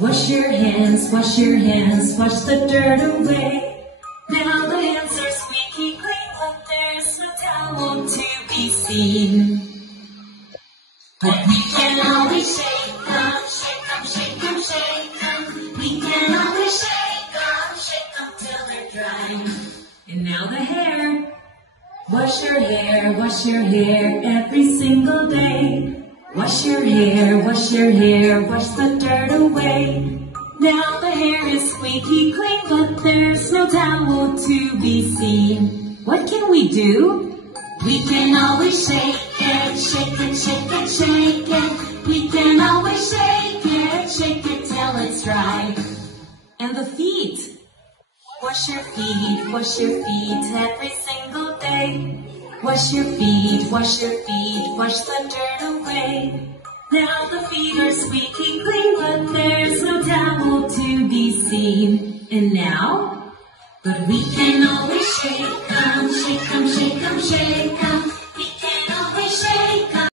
Wash your hands, wash the dirt away. Now the hands are squeaky clean, but there's no towel to be seen. But we can always shake them, shake them, shake them, shake them. We can always shake them till they're dry. And now the hair. Wash your hair every single day. Wash your hair, wash the dirt away. Now the hair is squeaky clean, but there's no towel to be seen. What can we do? We can always shake it, shake it, shake it, shake it. We can always shake it till it's dry. And the feet. Wash your feet every single day. Wash your feet, wash the dirt away. Now the feet are squeaky clean, but there's no towel to be seen. And now, but we can always shake them, shake them, shake them, shake